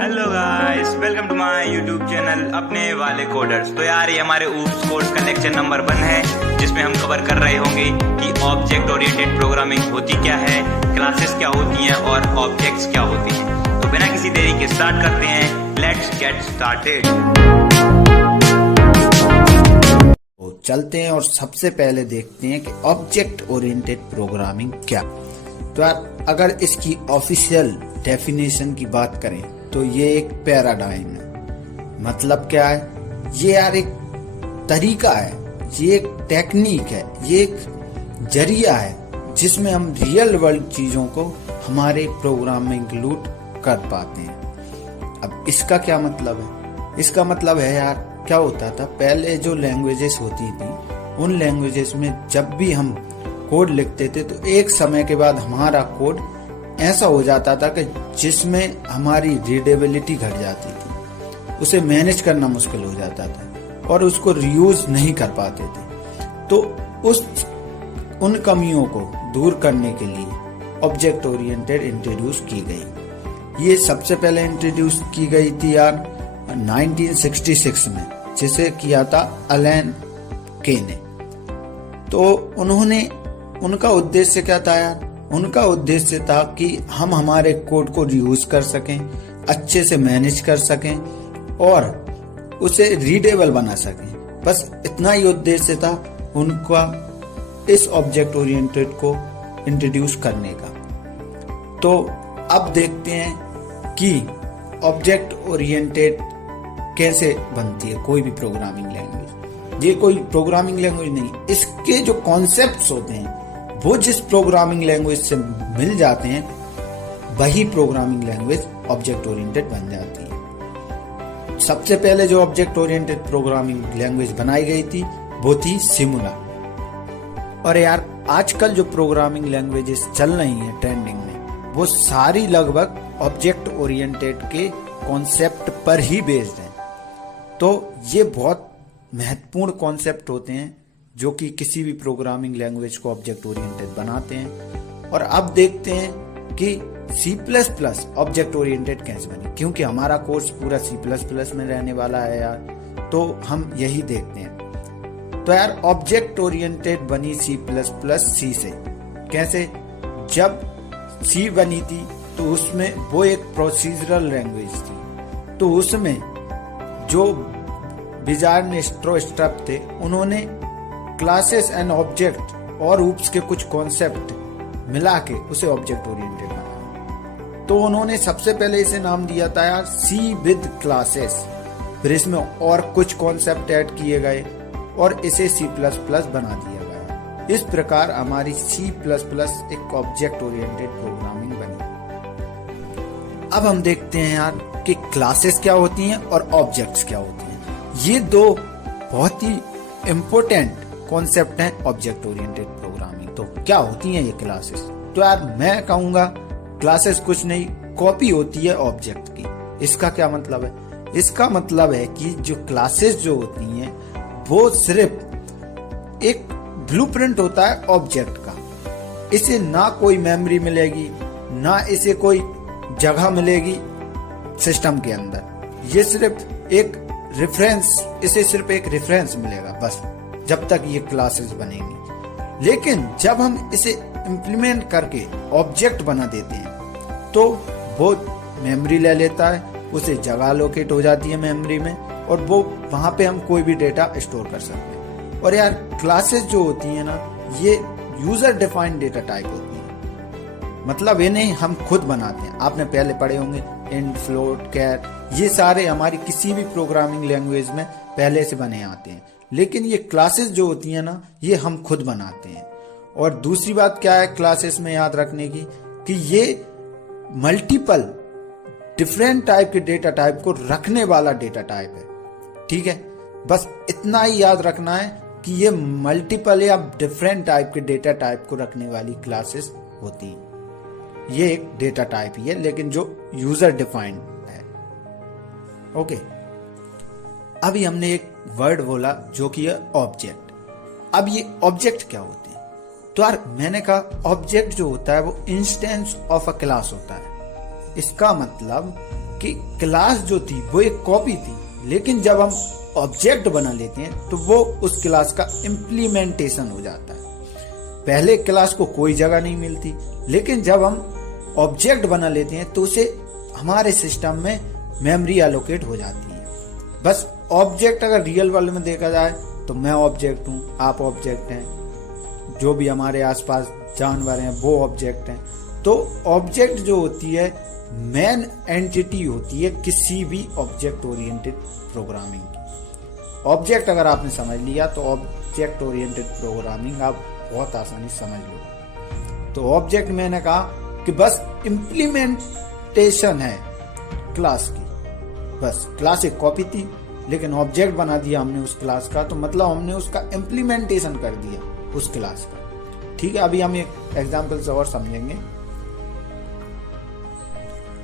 Hello guys, welcome to my YouTube channel अपने वाले coders. तो यार, ये हमारे ऊप्स कोड्स का लेक्चर नंबर 1 है, जिसमें हम कवर कर रहे होंगे कि ऑब्जेक्ट ओरिएंटेड प्रोग्रामिंग होती क्या है, क्लासेस क्या होती हैं और ऑब्जेक्ट्स क्या होती हैं। तो बिना किसी देरी के स्टार्ट करते हैं। Let's get started. तो चलते हैं और सबसे पहले देखते हैं कि ऑब्जेक्ट ओरिएंटेड प्रोग्रामिंग क्या। तो यार, अगर इसकी ऑफिशियल डेफिनेशन की बात करें तो ये एक पैराडाइम है। मतलब क्या है? ये यार एक तरीका है, ये एक टेक्निक है, ये एक जरिया है जिसमें हम रियल वर्ल्ड चीजों को हमारे प्रोग्राम में इंक्लूड कर पाते हैं। अब इसका क्या मतलब है? इसका मतलब है यार, क्या होता था पहले जो लैंग्वेजेस होती थी, उन लैंग्वेजेस में जब भी हम कोड लिखते थे तो एक समय के बाद हमारा कोड ऐसा हो जाता था कि जिसमें हमारी रीडेबिलिटी घट जाती थी, उसे मैनेज करना मुश्किल हो जाता था और उसको रीयूज नहीं कर पाते थे। तो उन कमियों को दूर करने के लिए ऑब्जेक्ट ओरिएंटेड इंट्रोड्यूस की गई। ये सबसे पहले इंट्रोड्यूस की गई थी यार 1966 में, जिसे किया था एलन के ने। तो उनका उद्देश्य क्या था यार? उनका उद्देश्य था कि हम हमारे कोड को रीयूज कर सकें, अच्छे से मैनेज कर सकें और उसे रीडेबल बना सकें। बस इतना ही उद्देश्य था उनका इस ऑब्जेक्ट ओरिएंटेड को इंट्रोड्यूस करने का। तो अब देखते हैं कि ऑब्जेक्ट ओरिएंटेड कैसे बनती है कोई भी प्रोग्रामिंग लैंग्वेज। ये कोई प्रोग्रामिंग लैंग्वेज नहीं, इसके जो कॉन्सेप्ट्स होते हैं वो जिस प्रोग्रामिंग लैंग्वेज से मिल जाते हैं, वही प्रोग्रामिंग लैंग्वेज ऑब्जेक्ट ओरिएंटेड बन जाती है। सबसे पहले जो ऑब्जेक्ट ओरिएंटेड प्रोग्रामिंग लैंग्वेज बनाई गई थी वो थी सिमुला। और यार, आजकल जो प्रोग्रामिंग लैंग्वेजेस चल रही हैं ट्रेंडिंग में, वो सारी लगभग ऑब्जेक्ट ओरिएंटेड के कॉन्सेप्ट पर ही बेस्ड हैं। तो ये बहुत महत्वपूर्ण कॉन्सेप्ट होते हैं जो कि किसी भी प्रोग्रामिंग लैंग्वेज को ऑब्जेक्ट ओरिएंटेड बनाते हैं। और अब देखते हैं कि C++ ऑब्जेक्ट ओरिएंटेड कैसे बने, क्योंकि हमारा कोर्स पूरा C++ में रहने वाला है यार। तो हम यही देखते हैं। तो यार, ऑब्जेक्ट ओरिएंटेड बनी C++ से। कैसे? जब C बनी थी तो उसमें वो एक प्रोसीजरल लैंग्वेज थी। तो उसमें जो विजार्ड ने स्ट्रप थे, उन्होंने क्लासेस एंड ऑब्जेक्ट और ऊप्स के कुछ कॉन्सेप्ट मिला के उसे ऑब्जेक्ट ओरिएंटेड बनाया। तो उन्होंने सबसे पहले इसे नाम दिया था यार C विद क्लासेस। फिर इसमें और कुछ कॉन्सेप्ट ऐड किए गए और इसे C++ बना दिया गया। इस प्रकार हमारी C++ एक ऑब्जेक्ट ओरिएंटेड प्रोग्रामिंग बनी। अब हम देखते हैं यार कि क्लासेस क्या होती हैं और ऑब्जेक्ट्स क्या होती हैं। ये दो बहुत ही इम्पोर्टेंट कॉन्सेप्ट है ऑब्जेक्ट ओरिएंटेड प्रोग्रामिंग। तो क्या होती हैं ये क्लासेस? तो यार, मैं कहूंगा क्लासेस कुछ नहीं, कॉपी होती है ऑब्जेक्ट की। इसका क्या मतलब है? इसका मतलब है कि जो क्लासेस जो होती हैं वो सिर्फ एक ब्लूप्रिंट होता है ऑब्जेक्ट का। इसे ना कोई मेमोरी मिलेगी, ना इसे कोई जगह मिलेगी सिस्टम के अंदर। ये सिर्फ एक रेफरेंस, इसे सिर्फ एक रेफरेंस मिलेगा बस, जब तक ये क्लासेस बनेंगी। लेकिन जब हम इसे इम्प्लीमेंट करके ऑब्जेक्ट बना देते हैं तो वो मेमोरी ले लेता है, उसे जगह लोकेट हो जाती है मेमोरी में, और वो वहां पे हम कोई भी डेटा स्टोर कर सकते हैं। और यार, क्लासेस जो होती है ना, ये यूजर डिफाइंड डेटा टाइप होती है। मतलब इन्हें हम खुद बनाते हैं। आपने पहले पढ़े होंगे इंट, फ्लोट, कैर, ये सारे हमारी किसी भी प्रोग्रामिंग लैंग्वेज में पहले से बने आते हैं। लेकिन ये क्लासेस जो होती है ना, ये हम खुद बनाते हैं। और दूसरी बात क्या है क्लासेस में याद रखने की, कि ये मल्टीपल डिफरेंट टाइप के डेटा टाइप को रखने वाला डेटा टाइप है। ठीक है, बस इतना ही याद रखना है कि ये मल्टीपल या डिफरेंट टाइप के डेटा टाइप को रखने वाली क्लासेस होती है। ये एक डेटा टाइप ही है, लेकिन जो यूजर डिफाइंड है। ओके, अभी हमने एक वर्ड बोला जो कि है ऑब्जेक्ट। अब ये ऑब्जेक्ट क्या होते हैं? तो यार, मैंने कहा ऑब्जेक्ट जो होता है वो इंस्टेंस ऑफ अ क्लास होता है। इसका मतलब कि क्लास जो थी वो एक कॉपी थी, लेकिन जब हम ऑब्जेक्ट बना लेते हैं तो वो उस क्लास का इम्प्लीमेंटेशन हो जाता है। पहले क्लास को कोई जगह नहीं मिलती, लेकिन जब हम ऑब्जेक्ट बना लेते हैं तो उसे हमारे सिस्टम में मेमोरी एलोकेट हो जाती है। बस ऑब्जेक्ट अगर रियल वर्ल्ड में देखा जाए तो मैं ऑब्जेक्ट हूँ, आप ऑब्जेक्ट हैं, जो भी हमारे आसपास जानवर हैं वो ऑब्जेक्ट हैं। तो ऑब्जेक्ट जो होती है मेन एंटिटी होती है किसी भी ऑब्जेक्ट ओरिएंटेड प्रोग्रामिंग की। ऑब्जेक्ट अगर आपने समझ लिया तो ऑब्जेक्ट ओरिएंटेड प्रोग्रामिंग आप बहुत आसानी से समझ लो। तो ऑब्जेक्ट मैंने कहा कि बस इम्प्लीमेंटेशन है क्लास की, बस क्लास एक कॉपी थी लेकिन ऑब्जेक्ट बना दिया हमने उस क्लास का, तो मतलब हमने उसका इम्प्लीमेंटेशन कर दिया उस क्लास का। ठीक है, अभी हम एक एग्जांपल से और समझेंगे।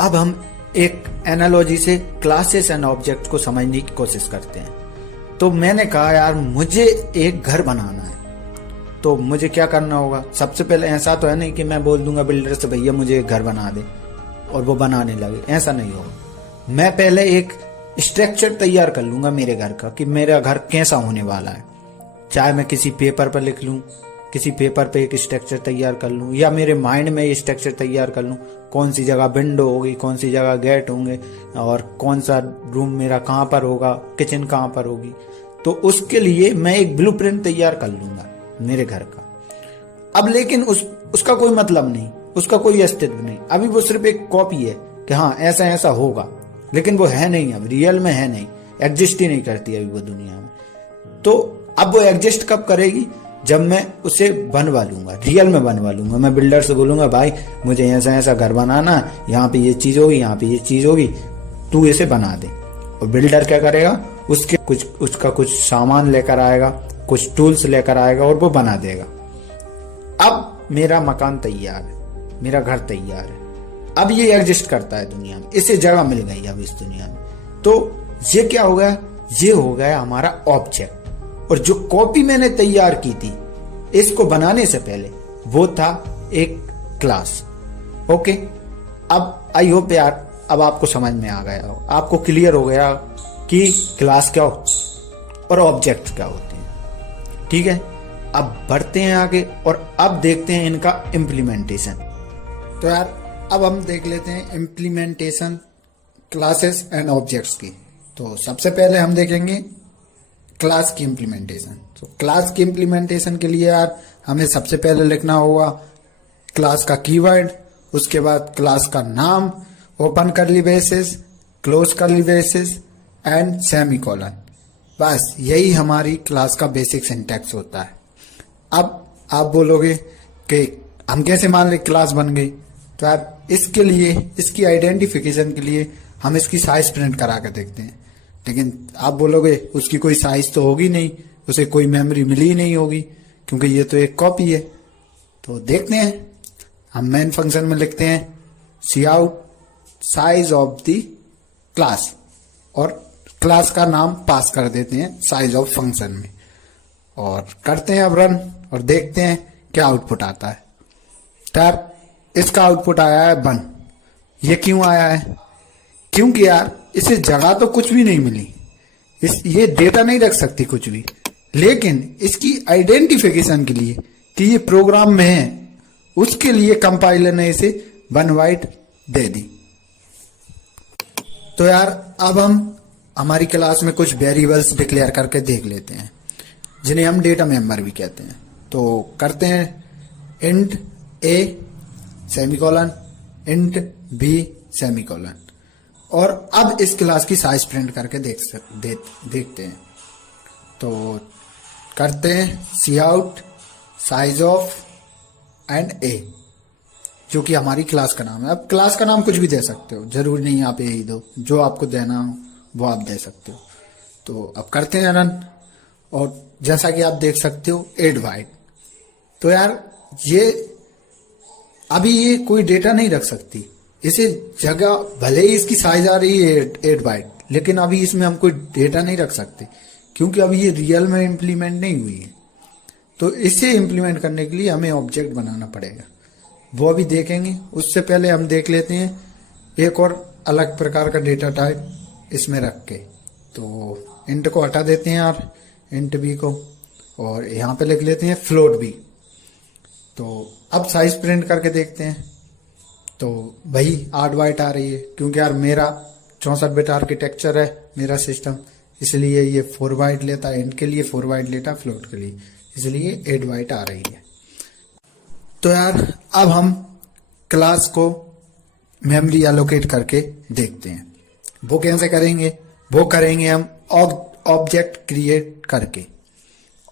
अब हम एक एनालॉजी से क्लासेस एंड ऑब्जेक्ट को समझने की कोशिश करते हैं। तो मैंने कहा यार मुझे एक घर बनाना है, तो मुझे क्या करना होगा? सबसे पहले ऐसा तो है नहीं कि मैं बोल दूंगा बिल्डर से भैया मुझे एक घर बना दे और वो बनाने लगे, ऐसा नहीं होगा। मैं पहले एक स्ट्रक्चर तैयार कर लूंगा मेरे घर का कि मेरा घर कैसा होने वाला है। चाहे मैं किसी पेपर पर लिख लूं, किसी पेपर पे एक स्ट्रक्चर तैयार कर लूं, या मेरे माइंड में ये स्ट्रक्चर तैयार कर लूं, कौन सी जगह विंडो होगी, कौन सी जगह गेट होंगे, और कौन सा रूम मेरा कहाँ पर होगा, किचन कहाँ पर होगी। तो उसके लिए मैं एक ब्लूप्रिंट तैयार कर लूंगा मेरे घर का। अब लेकिन उसका कोई मतलब नहीं, उसका कोई अस्तित्व नहीं, अभी वो सिर्फ एक कॉपी है कि हाँ ऐसा ऐसा होगा, लेकिन वो है नहीं, अब रियल में है नहीं, एग्जिस्ट ही नहीं करती अभी वो दुनिया में। तो अब वो एग्जिस्ट कब करेगी? जब मैं उसे बनवा लूंगा, रियल में बनवा लूंगा। मैं बिल्डर से बोलूंगा भाई मुझे ऐसा ऐसा घर बनाना, यहाँ पे ये चीज होगी, यहाँ पे ये चीज होगी, तू इसे बना दे। और बिल्डर क्या करेगा? उसका कुछ सामान लेकर आएगा, कुछ टूल्स लेकर आएगा और वो बना देगा। अब मेरा मकान तैयार है, मेरा घर तैयार है, अब ये एग्जिस्ट करता है दुनिया में, इसे जगह मिल गई अब इस दुनिया में। तो ये क्या हो गया? ये हो गया हमारा ऑब्जेक्ट। और जो कॉपी मैंने तैयार की थी इसको बनाने से पहले वो था एक क्लास। ओके, अब आई होप यार अब आपको समझ में आ गया हो, आपको क्लियर हो गया कि क्लास क्या और ऑब्जेक्ट क्या होते हैं। ठीक है, अब बढ़ते हैं आगे और अब देखते हैं इनका इम्प्लीमेंटेशन। तो यार अब हम देख लेते हैं इम्प्लीमेंटेशन क्लासेस एंड ऑब्जेक्ट्स की। तो सबसे पहले हम देखेंगे क्लास की इम्प्लीमेंटेशन। तो क्लास की इम्प्लीमेंटेशन के लिए यार हमें सबसे पहले लिखना होगा क्लास का कीवर्ड, उसके बाद क्लास का नाम, open curly braces, close curly braces and semicolon. बस यही हमारी क्लास का बेसिक सिंटैक्स होता है। अब आप बोलोगे कि हम कैसे मान ले क्लास बन गई? तो यार इसके लिए, इसकी आइडेंटिफिकेशन के लिए हम इसकी साइज प्रिंट करा कर देखते हैं। लेकिन आप बोलोगे उसकी कोई साइज तो होगी नहीं, उसे कोई मेमोरी मिली ही नहीं होगी क्योंकि ये तो एक कॉपी है। तो देखते हैं, हम मेन फंक्शन में लिखते हैं cout sizeof the class और क्लास का नाम पास कर देते हैं साइज ऑफ फंक्शन में और करते हैं अब रन और देखते हैं क्या आउटपुट आता है। तब इसका आउटपुट आया है 1। ये क्यों आया है? क्योंकि यार इसे जगह तो कुछ भी नहीं मिली, ये डेटा नहीं रख सकती कुछ भी, लेकिन इसकी आइडेंटिफिकेशन के लिए कि ये प्रोग्राम में है उसके लिए कंपाइलर ने इसे 1 बाइट दे दी। तो यार अब हम हमारी क्लास में कुछ वेरिएबल्स डिक्लेयर करके देख लेते हैं जिन्हें हम डेटा मेंबर भी कहते हैं। तो करते हैं int a semicolon, int b semicolon, और अब इस क्लास की साइज प्रिंट करके देखते हैं। तो करते हैं cout sizeof and a, जो कि हमारी क्लास का नाम है। अब क्लास का नाम कुछ भी दे सकते हो, जरूरी नहीं आप यही दो, जो आपको देना हो वो आप दे सकते हो। तो अब करते हैं रन और जैसा कि आप देख सकते हो 8 बाइट। तो यार ये अभी ये कोई डेटा नहीं रख सकती, इसे जगह भले ही इसकी साइज आ रही है 8 बाइट, लेकिन अभी इसमें हम कोई डेटा नहीं रख सकते क्योंकि अभी ये रियल में इम्प्लीमेंट नहीं हुई है। तो इसे इम्प्लीमेंट करने के लिए हमें ऑब्जेक्ट बनाना पड़ेगा, वो अभी देखेंगे। उससे पहले हम देख लेते हैं एक और अलग प्रकार का डेटा टाइप इसमें रख के। तो इंट को हटा देते हैं यार, इंट बी को, और यहाँ पे लिख लेते हैं फ्लोट बी। तो अब साइज प्रिंट करके देखते हैं, तो भाई 8 बाइट आ रही है, क्योंकि यार मेरा 64 बिट आर्किटेक्चर है मेरा सिस्टम, इसलिए ये 4 बाइट लेता है, इंट के लिए 4 बाइट लेता है, फ्लोट के लिए इसलिए 8 बाइट आ रही है। तो यार अब हम क्लास को मेमोरी एलोकेट करके देखते हैं। वो कैसे करेंगे? वो करेंगे हम ऑब्जेक्ट क्रिएट करके।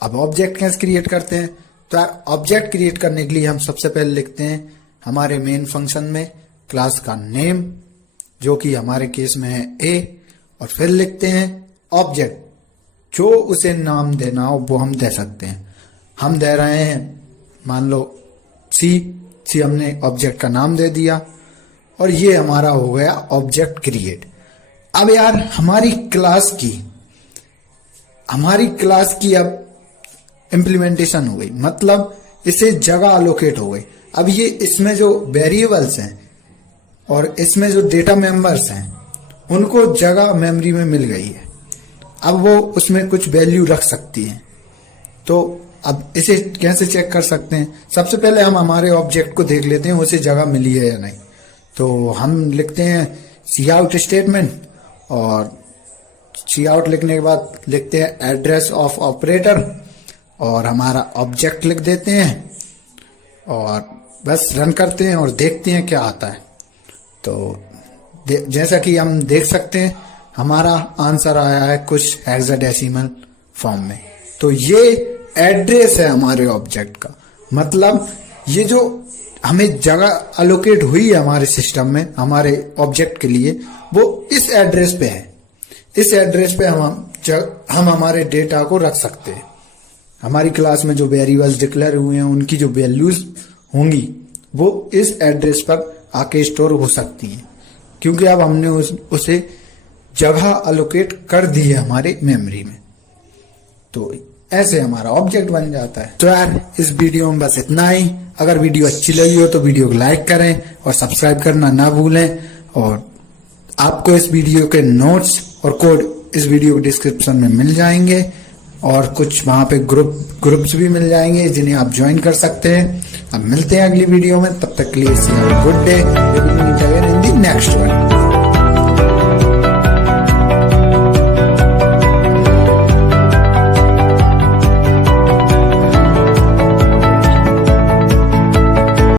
अब ऑब्जेक्ट कैसे क्रिएट करते हैं? तो यार ऑब्जेक्ट क्रिएट करने के लिए हम सबसे पहले लिखते हैं हमारे मेन फंक्शन में क्लास का नेम, जो कि हमारे केस में है ए, और फिर लिखते हैं ऑब्जेक्ट, जो उसे नाम देना हो वो हम दे सकते हैं। हम दे रहे हैं मान लो सी हमने ऑब्जेक्ट का नाम दे दिया, और ये हमारा हो गया ऑब्जेक्ट क्रिएट। अब यार हमारी क्लास की अब इम्प्लीमेंटेशन हो गई, मतलब इसे जगह अलोकेट हो गई। अब ये इसमें जो वेरिएबल्स हैं और इसमें जो डेटा मेंबर्स हैं उनको जगह मेमोरी में मिल गई है। अब वो उसमें कुछ वैल्यू रख सकती है। तो अब इसे कैसे चेक कर सकते हैं? सबसे पहले हम हमारे ऑब्जेक्ट को देख लेते हैं उसे जगह मिली है या नहीं। तो हम लिखते हैं सी आउट स्टेटमेंट, और सी आउट लिखने के बाद लिखते हैं एड्रेस ऑफ ऑपरेटर, और हमारा ऑब्जेक्ट लिख देते हैं, और बस रन करते हैं और देखते हैं क्या आता है। तो जैसा कि हम देख सकते हैं हमारा आंसर आया है कुछ हेक्साडेसिमल फॉर्म में। तो ये एड्रेस है हमारे ऑब्जेक्ट का, मतलब ये जो हमें जगह अलोकेट हुई है हमारे सिस्टम में हमारे ऑब्जेक्ट के लिए, वो इस एड्रेस पे है। इस एड्रेस पे हम हमारे डेटा को रख सकते हैं। हमारी क्लास में जो वेरिएबल्स डिक्लेयर हुए हैं उनकी जो वैल्यूज होंगी वो इस एड्रेस पर आके स्टोर हो सकती हैं, क्योंकि अब हमने उसे जगह अलोकेट कर दी है हमारे मेमोरी में। तो ऐसे हमारा ऑब्जेक्ट बन जाता है। तो यार इस वीडियो में बस इतना ही। अगर वीडियो अच्छी लगी हो तो वीडियो को लाइक करें और सब्सक्राइब करना ना भूलें, और आपको इस वीडियो के नोट्स और कोड इस वीडियो के डिस्क्रिप्शन में मिल जाएंगे, और कुछ वहां पे ग्रुप्स भी मिल जाएंगे जिन्हें आप ज्वाइन कर सकते हैं। अब मिलते हैं अगली वीडियो में, तब तक के लिए good day, in the next one.